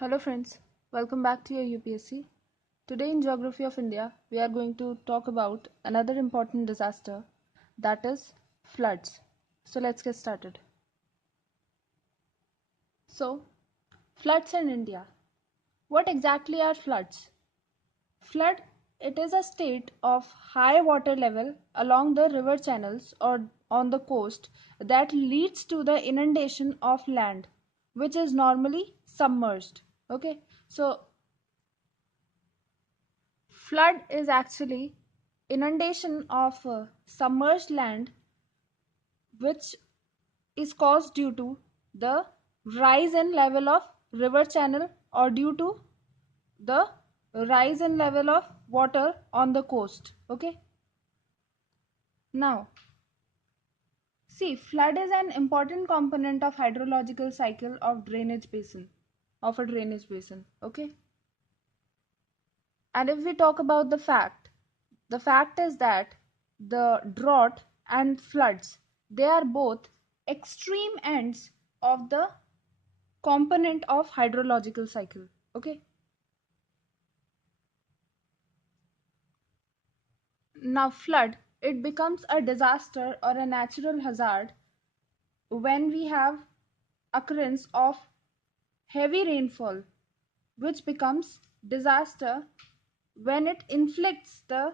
Hello friends, welcome back to your UPSC. Today in Geography of India, we are going to talk about another important disaster, that is floods. So let's get started. So, floods in India. What exactly are floods? Flood, it is a state of high water level along the river channels or on the coast that leads to the inundation of land, which is normally submerged. Okay, so flood is actually inundation of submerged land which is caused due to the rise in level of river channel or due to the rise in level of water on the coast. Okay, now see, flood is an important component of hydrological cycle of drainage basin, of a drainage basin. Okay, and if we talk about the fact is that the drought and floods, they are both extreme ends of the component of hydrological cycle. Okay. Now flood, it becomes a disaster or a natural hazard when we have occurrence of heavy rainfall, which becomes disaster when it inflicts the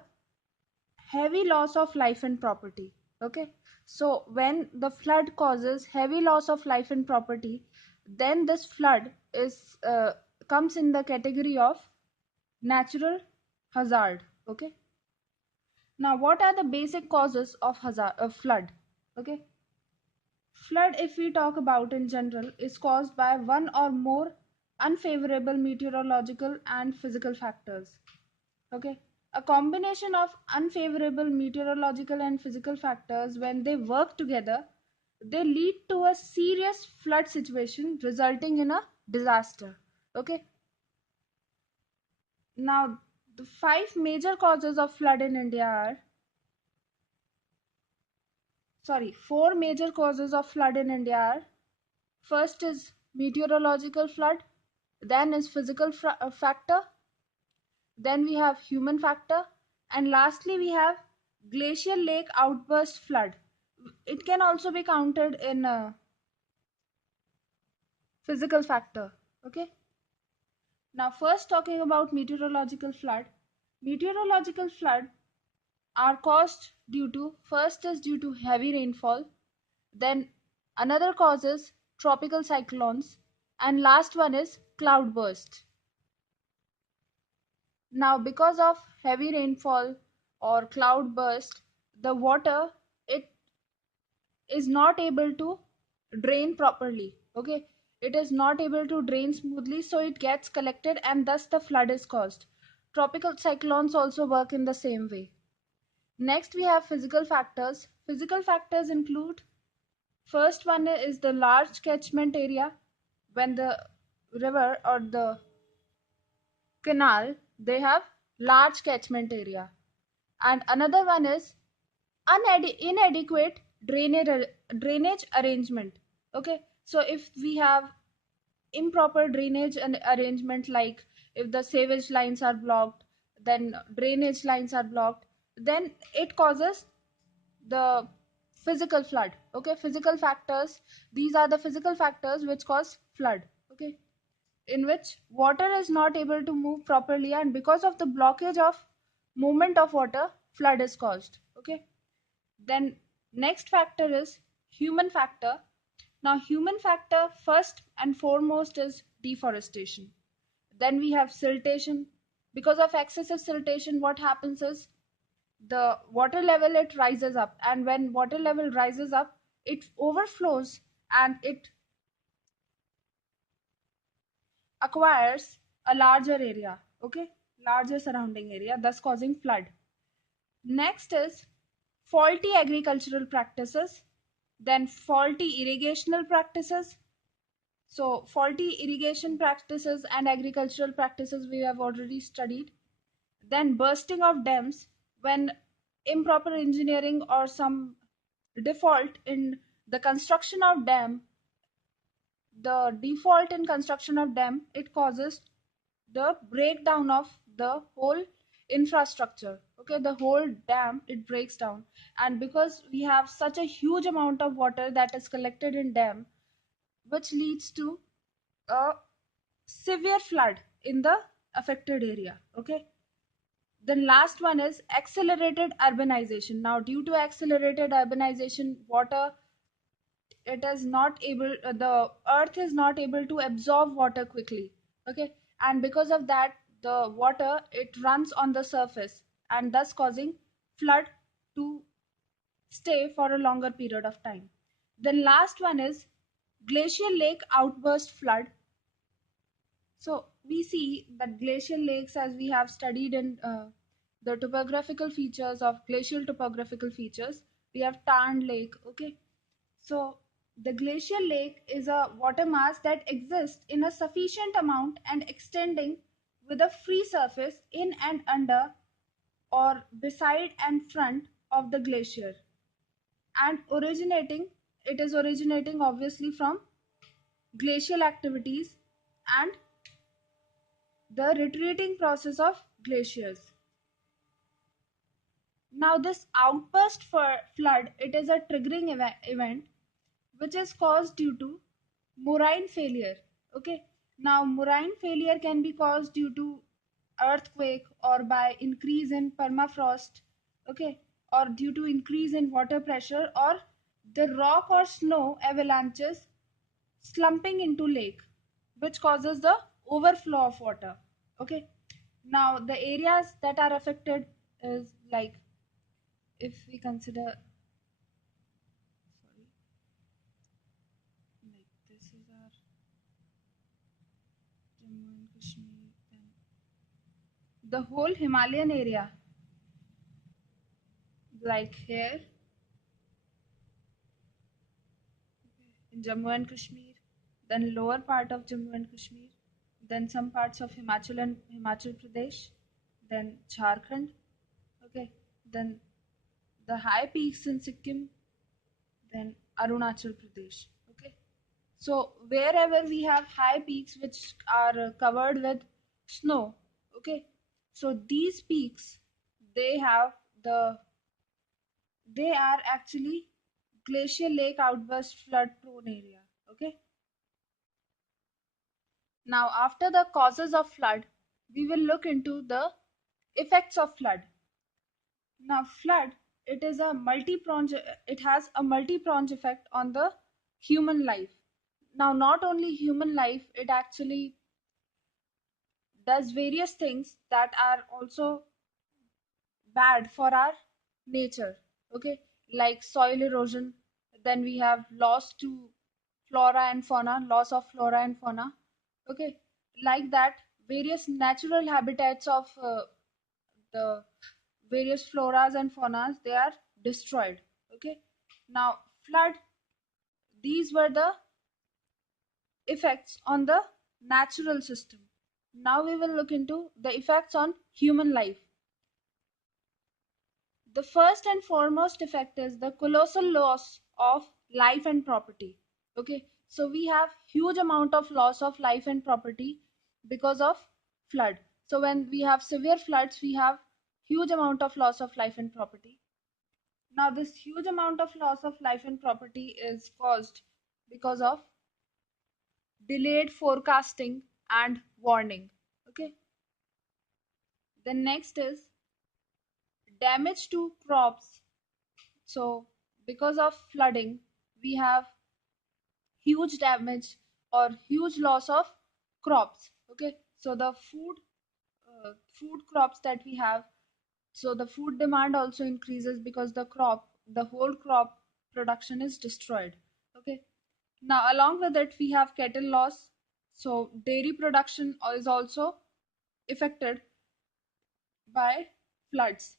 heavy loss of life and property. Okay, so when the flood causes heavy loss of life and property, then this flood is comes in the category of natural hazard. Okay, now what are the basic causes of hazard of flood? Okay, flood, if we talk about in general, is caused by one or more unfavorable meteorological and physical factors. Okay, a combination of unfavorable meteorological and physical factors, when they work together, they lead to a serious flood situation resulting in a disaster. Okay, now the five major causes of flood in India are, sorry, four major causes of flood in India are: first is meteorological flood, then is physical factor, then we have human factor, and lastly we have glacial lake outburst flood. It can also be counted in a physical factor. Okay, now first talking about meteorological flood. Meteorological flood are caused due to, first is due to heavy rainfall, then another cause is tropical cyclones, and last one is cloudburst. Now because of heavy rainfall or cloudburst, the water, it is not able to drain properly. Okay, it is not able to drain smoothly, so it gets collected and thus the flood is caused. Tropical cyclones also work in the same way. Next we have physical factors. Physical factors include, first one is the large catchment area. When the river or the canal, they have large catchment area, and another one is inadequate drainage arrangement. Okay, so if we have improper drainage and arrangement, like if the sewage lines are blocked, then drainage lines are blocked, then it causes the physical flood. Okay, physical factors, these are the physical factors which cause flood. Okay, in which water is not able to move properly, and because of the blockage of movement of water, flood is caused. Okay, then next factor is human factor. Now human factor, first and foremost, is deforestation. Then we have siltation. Because of excessive siltation, what happens is the water level, it rises up, and when water level rises up, it overflows and it acquires a larger area. Okay, larger surrounding area, thus causing flood. Next is faulty agricultural practices, then faulty irrigational practices. So faulty irrigation practices and agricultural practices we have already studied. Then bursting of dams, when improper engineering or some default in the construction of dam, the default in construction of dam, it causes the breakdown of the whole infrastructure. Okay, the whole dam, it breaks down. And because we have such a huge amount of water that is collected in dam, which leads to a severe flood in the affected area. Okay, the last one is accelerated urbanization. Now due to accelerated urbanization, water, it is not able, the earth is not able to absorb water quickly. Okay, and because of that, the water, it runs on the surface, and thus causing flood to stay for a longer period of time. The last one is glacial lake outburst flood. So we see that glacial lakes, as we have studied in the topographical features of glacial topographical features, we have Tarn Lake. Okay, so the glacial lake is a water mass that exists in a sufficient amount and extending with a free surface in and under or beside and front of the glacier, and it is originating obviously from glacial activities and the retreating process of glaciers. Now this outburst for flood, it is a triggering event which is caused due to moraine failure. Okay, now moraine failure can be caused due to earthquake or by increase in permafrost. Okay, or due to increase in water pressure, or the rock or snow avalanches slumping into lake, which causes the overflow of water. Okay, now the areas that are affected is like, if we consider, sorry, like this is our Jammu and Kashmir, then the whole Himalayan area, like here in Jammu and Kashmir, then lower part of Jammu and Kashmir, then some parts of Himachal and Himachal Pradesh, then Jharkhand, okay, then the high peaks in Sikkim, then Arunachal Pradesh, okay. So wherever we have high peaks which are covered with snow, okay, so these peaks, they have the they are actually glacial lake outburst flood prone area. Okay, now after the causes of flood, we will look into the effects of flood. Now flood, it has a multi-pronged effect on the human life. Now not only human life, it actually does various things that are also bad for our nature. Okay, like soil erosion, then we have loss of flora and fauna. Okay, like that, various natural habitats of the various floras and faunas, they are destroyed. Okay, now flood, these were the effects on the natural system. Now we will look into the effects on human life. The first and foremost effect is the colossal loss of life and property. Okay, so we have huge amount of loss of life and property because of flood. So when we have severe floods, we have huge amount of loss of life and property. Now this huge amount of loss of life and property is caused because of delayed forecasting and warning. Okay, the next is damage to crops. So because of flooding, we have huge damage or huge loss of crops. Okay, so the food crops that we have, so the food demand also increases because the whole crop production is destroyed. Okay, now along with it, we have cattle loss. So dairy production is also affected by floods.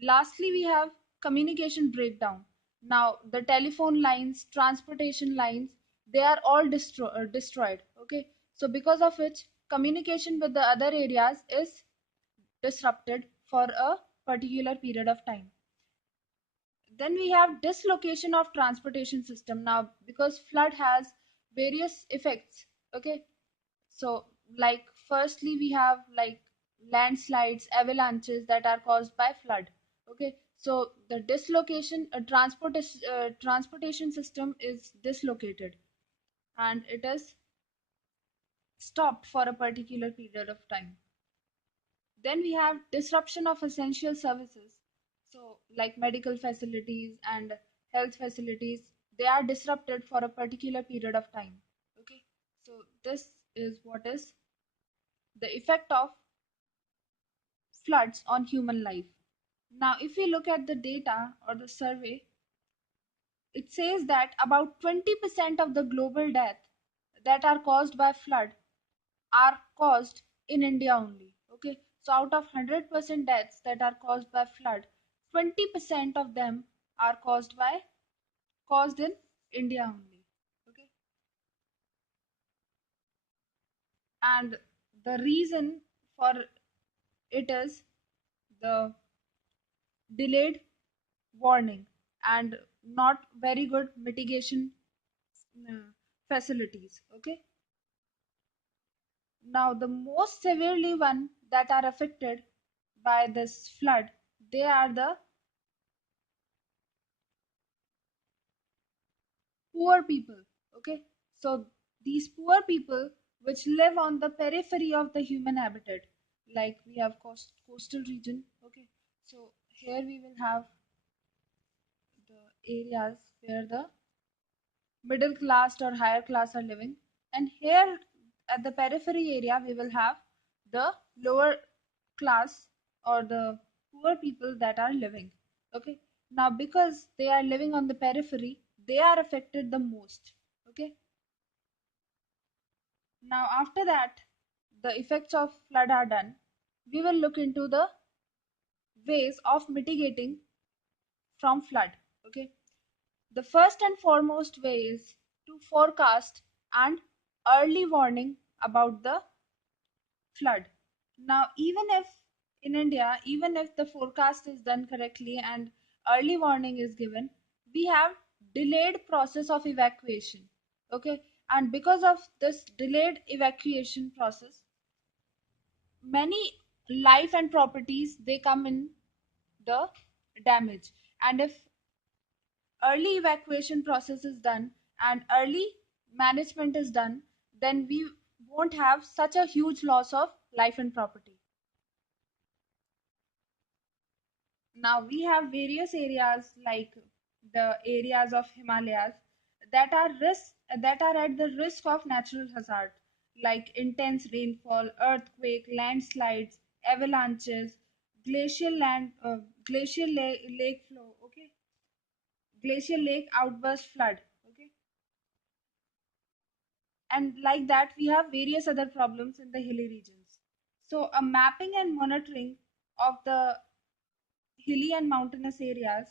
Lastly, we have communication breakdown. Now, the telephone lines, transportation lines, they are all destroyed. Okay, so because of which communication with the other areas is disrupted for a particular period of time. Then we have dislocation of transportation system. Now, because flood has various effects. Okay, so like firstly we have like landslides, avalanches that are caused by flood. Okay, so the dislocation, transportation system is dislocated and it is stopped for a particular period of time. Then we have disruption of essential services. So, like medical facilities and health facilities, they are disrupted for a particular period of time. Okay, so this is what is the effect of floods on human life. Now, if we look at the data or the survey, it says that about 20% of the global death that are caused by flood are caused in India only. Okay, so out of 100% deaths that are caused by flood, 20% of them are caused in India only. Okay, and the reason for it is the delayed warning and not very good mitigation uh, facilities. Okay, now the most severely one that are affected by this flood, they are the poor people. Okay, so these poor people which live on the periphery of the human habitat, like we have coastal region. Okay, so here we will have the areas where the middle class or higher class are living, and here at the periphery area we will have the lower class or the poor people that are living. Okay, now because they are living on the periphery, they are affected the most. Okay, now after that the effects of flood are done, we will look into the ways of mitigating from flood. Okay, the first and foremost way is to forecast and early warning about the flood. Now, even if in India, even if the forecast is done correctly and early warning is given, we have delayed process of evacuation. Okay, and because of this delayed evacuation process, many life and properties they come in the damage. And if early evacuation process is done and early management is done, then we won't have such a huge loss of life and property. Now we have various areas like the areas of Himalayas that are at the risk of natural hazard, like intense rainfall, earthquake, landslides, avalanches, glacial land, lake flow. Okay, glacial lake outburst flood. Okay, and like that we have various other problems in the hilly regions. So a mapping and monitoring of the hilly and mountainous areas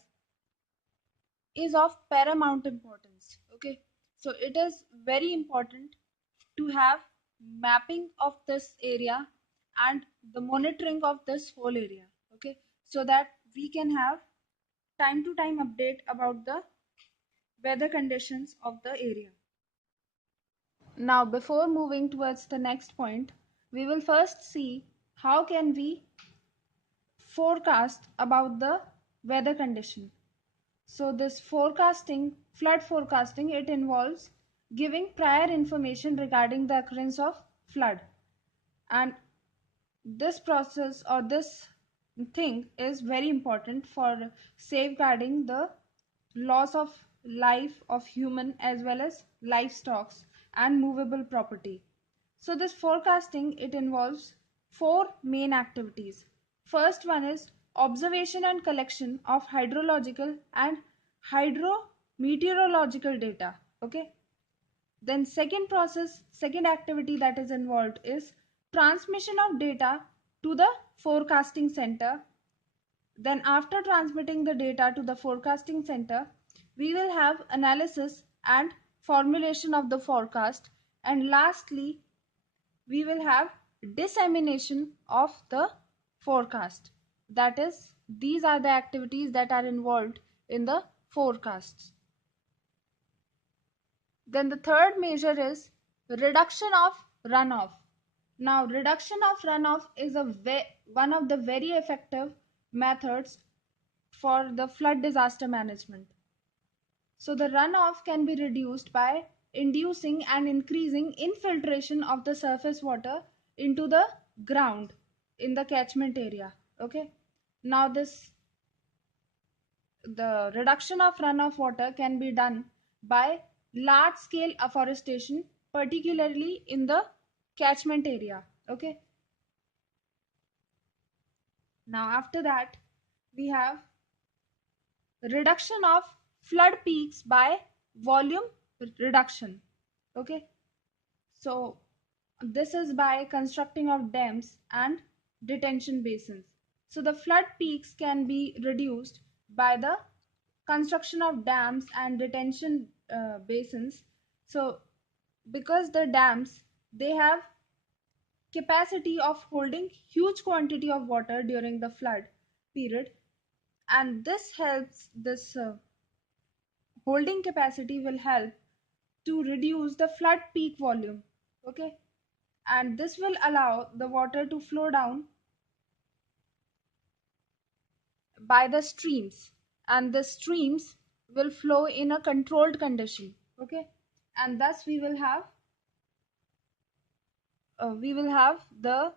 is of paramount importance. Okay, so it is very important to have mapping of this area and the monitoring of this whole area. Okay, so that we can have time to time update about the weather conditions of the area. Now, before moving towards the next point, we will first see how can we forecast about the weather condition. So this forecasting, flood forecasting, it involves giving prior information regarding the occurrence of flood. And this process or this thing is very important for safeguarding the loss of life of human as well as livestock and movable property. So this forecasting it involves four main activities. First one is observation and collection of hydrological and hydrometeorological data. Okay, then second activity that is involved is transmission of data to the forecasting center. Then after transmitting the data to the forecasting center, we will have analysis and formulation of the forecast. And lastly, we will have dissemination of the forecast. That is, these are the activities that are involved in the forecasts. Then the third measure is reduction of runoff. Now, reduction of runoff is one of the very effective methods for the flood disaster management. So, the runoff can be reduced by inducing and increasing infiltration of the surface water into the ground in the catchment area. Okay. Now, the reduction of runoff water can be done by large scale afforestation, particularly in the catchment area. Okay. Now, after that, we have reduction of flood peaks by volume reduction. Okay. So, this is by constructing of dams and detention basins. So, the flood peaks can be reduced by the construction of dams and detention basins. So, because the dams, they have capacity of holding huge quantity of water during the flood period, and this holding capacity will help to reduce the flood peak volume. Okay. And this will allow the water to flow down by the streams, and the streams will flow in a controlled condition. Okay. And thus we will have the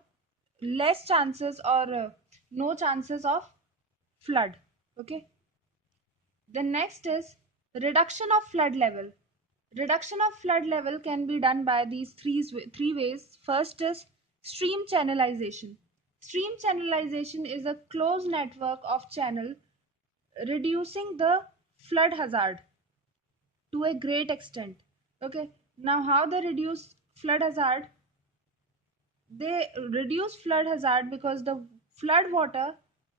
less chances or no chances of flood. Okay. The next is reduction of flood level. Reduction of flood level can be done by these three ways. First is stream channelization. Stream channelization is a closed network of channel reducing the flood hazard to a great extent. Okay. Now, how they reduce flood hazard? They reduce flood hazard because the flood water,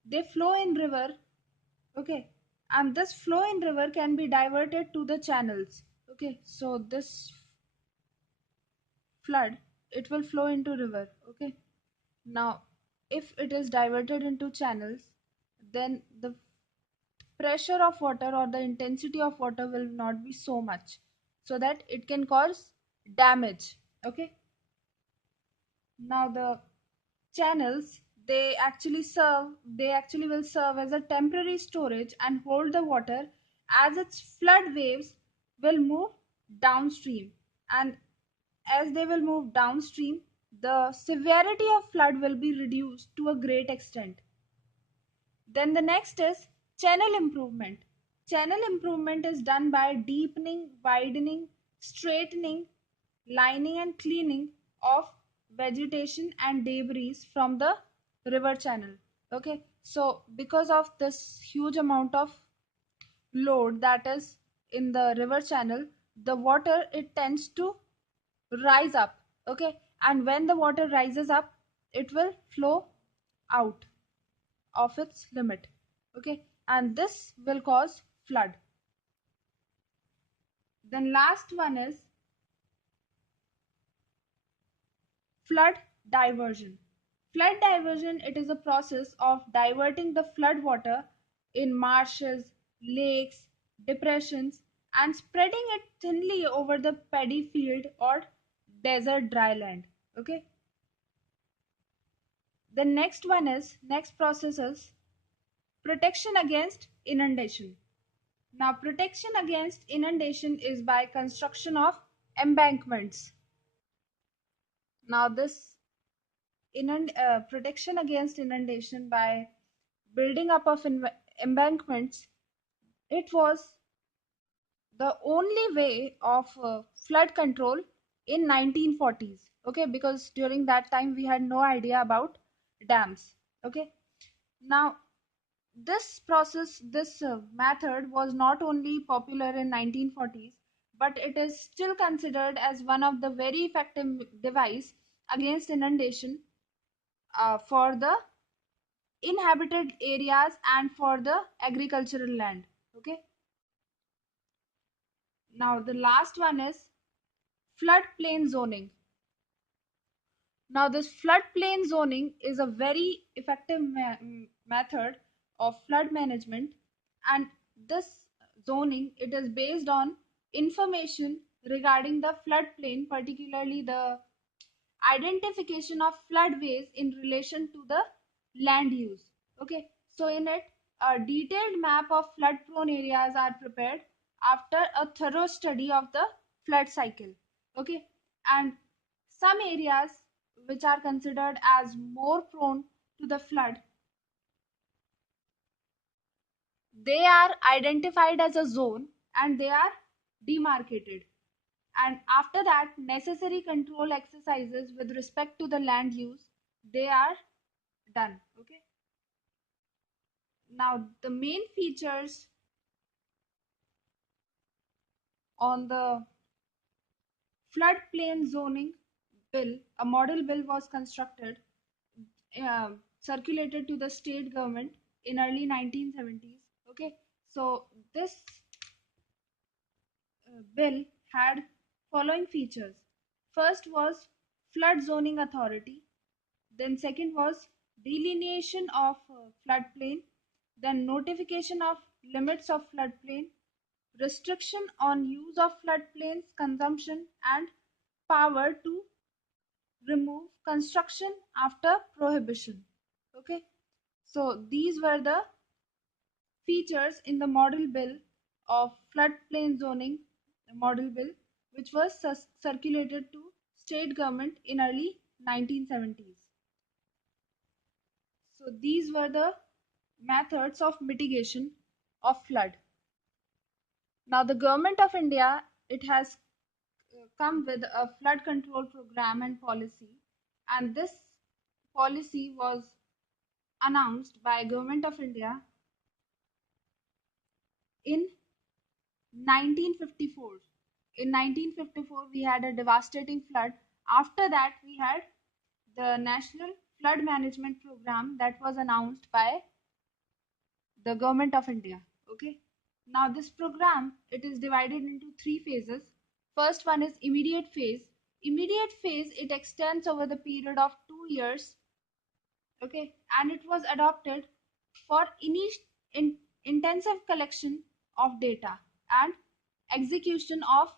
they flow in river. Okay. And this flow in river can be diverted to the channels. Okay. So this flood, it will flow into river. Okay. Now, if it is diverted into channels, then the pressure of water or the intensity of water will not be so much, so that it can cause damage. Okay. Now, the channels, they actually will serve as a temporary storage and hold the water as its flood waves will move downstream. And as they will move downstream, the severity of flood will be reduced to a great extent. Then the next is channel improvement. Channel improvement is done by deepening, widening, straightening, lining and cleaning of vegetation and debris from the river channel. Okay. So because of this huge amount of load that is in the river channel, the water, it tends to rise up. Okay. And when the water rises up, it will flow out of its limit. Okay. And this will cause flood. Then last one is flood diversion. Flood diversion, it is a process of diverting the flood water in marshes, lakes, depressions, and spreading it thinly over the paddy field or desert dry land. Okay. The next process is protection against inundation. Now, protection against inundation is by construction of embankments. Now, this protection against inundation by building up of embankments, it was the only way of flood control in 1940s. Okay, because during that time we had no idea about dams. Okay. Now, this method was not only popular in 1940s, but it is still considered as one of the very effective device against inundation for the inhabited areas and for the agricultural land. Okay. Now, the last one is floodplain zoning. Now, this floodplain zoning is a very effective method of flood management, and this zoning, it is based on information regarding the floodplain, particularly the identification of floodways in relation to the land use. Okay, so in it, a detailed map of flood prone areas are prepared after a thorough study of the flood cycle. Okay, and some areas which are considered as more prone to the flood, they are identified as a zone and they are demarcated, and after that necessary control exercises with respect to the land use, they are done. Okay, now the main features on the floodplain zoning bill, a model bill was constructed, circulated to the state government in early 1970s. Okay, so this bill had following features. First was flood zoning authority, then second was delineation of floodplain, then notification of limits of floodplain, restriction on use of floodplains consumption, and power to remove construction after prohibition. Okay, so these were the features in the model bill of floodplain zoning model bill, which was circulated to state government in early 1970s. So these were the methods of mitigation of flood. Now the government of India, it has come with a flood control program and policy, and this policy was announced by government of India in 1954. In 1954 we had a devastating flood. After that we had the national flood management program that was announced by the government of India. Okay, now this program, it is divided into three phases. First one is immediate phase. Immediate phase, it extends over the period of 2 years. Okay, and it was adopted for intensive collection of data and execution of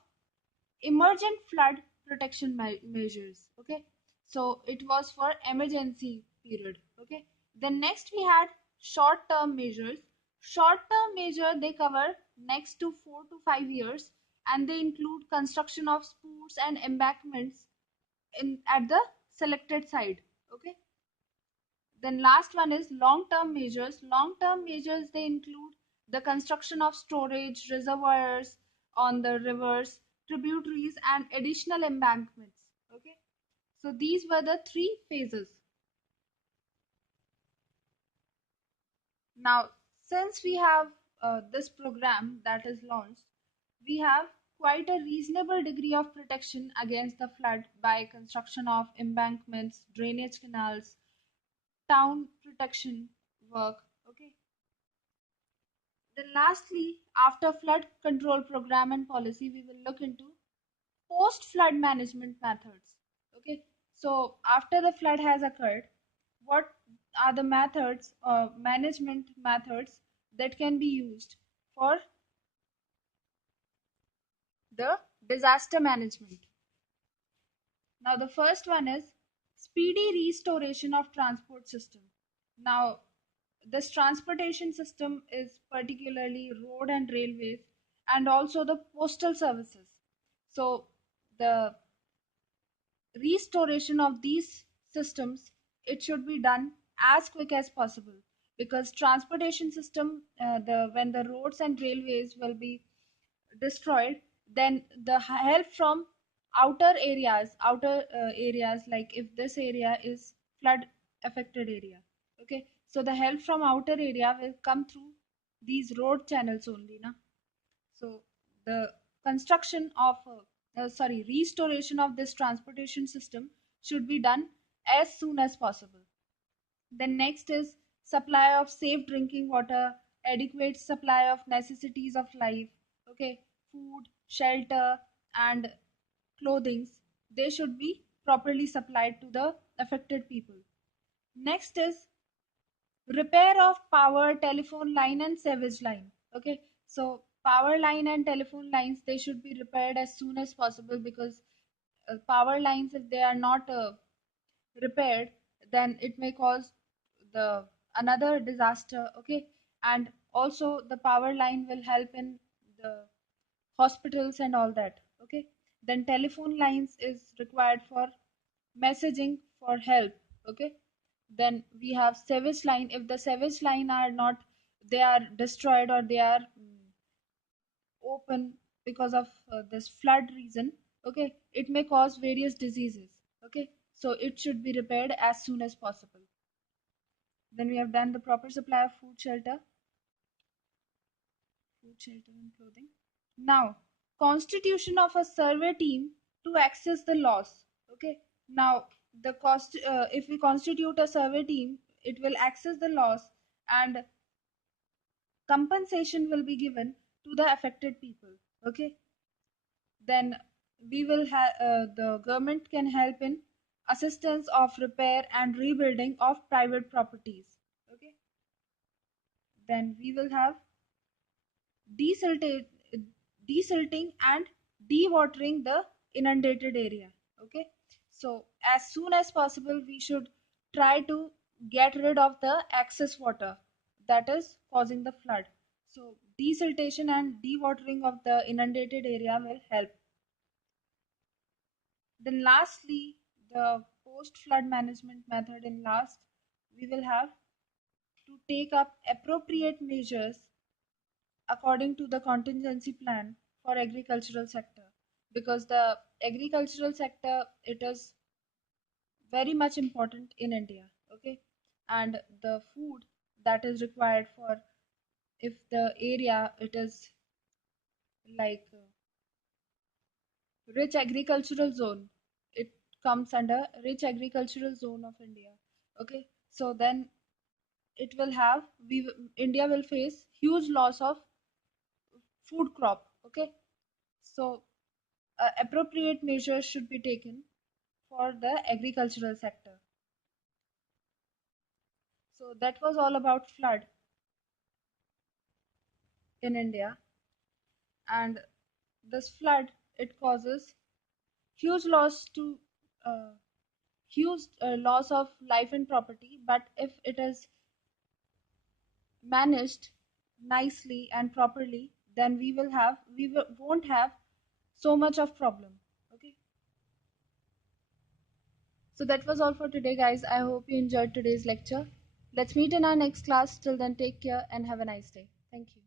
emergent flood protection measures. Okay, so it was for emergency period. Okay, then next we had short term measures. Short term measure, they cover next to 4 to 5 years, and they include construction of spurs and embankments in at the selected site. Okay, then last one is long term measures. Long term measures, they include the construction of storage reservoirs on the rivers, tributaries, and additional embankments. Okay, so these were the three phases. Now, since we have this program that is launched, we have quite a reasonable degree of protection against the flood by construction of embankments, drainage canals, town protection work. Okay, then lastly, after flood control program and policy, we will look into post flood management methods. Okay, so after the flood has occurred, what are the methods or management methods that can be used for the disaster management? Now the first one is speedy restoration of transport system. Now this transportation system is particularly road and railways and also the postal services. So the restoration of these systems, it should be done as quick as possible, because transportation system, the when the roads and railways will be destroyed, then the help from outer areas, like if this area is flood affected area. Okay, so the help from outer area will come through these road channels only na. So the construction of restoration of this transportation system should be done as soon as possible. Then next is supply of safe drinking water, adequate supply of necessities of life. Okay, food, shelter, and clothings, they should be properly supplied to the affected people. Next is repair of power, telephone line, and sewage line. Okay, so power line and telephone lines, they should be repaired as soon as possible, because power lines, if they are not repaired, then it may cause the another disaster. Okay. And also the power line will help in the hospitals and all that. Okay. Then telephone lines is required for messaging for help. Okay. Then we have service line. If the service line are not, they are destroyed, or they are open because of this flood reason, okay, it may cause various diseases. Okay. So it should be repaired as soon as possible. Then we have done the proper supply of food, shelter and clothing. Now, constitution of a survey team to access the laws. Okay. Now, the cost, if we constitute a survey team, it will access the laws, and compensation will be given to the affected people. Okay. Then we will have, the government can help in assistance of repair and rebuilding of private properties. Okay. Then we will have desiltate, desilting and dewatering the inundated area. Okay. So as soon as possible, we should try to get rid of the excess water that is causing the flood. So desiltation and dewatering of the inundated area will help. Then lastly, the post flood management method. In last, we will have to take up appropriate measures according to the contingency plan for agricultural sector, because the agricultural sector, it is very much important in India. Okay. And the food that is required for, if the area it is like rich agricultural zone, it comes under rich agricultural zone of India. Okay. So then it will have, India will face huge loss of food crop. Okay. So appropriate measures should be taken for the agricultural sector. So that was all about flood in India. And this flood, it causes huge loss to uh, huge loss of life and property. But if it is managed nicely and properly, then won't have so much of problem. Okay. So that was all for today, guys. I hope you enjoyed today's lecture. Let's meet in our next class. Till then, take care and have a nice day. Thank you.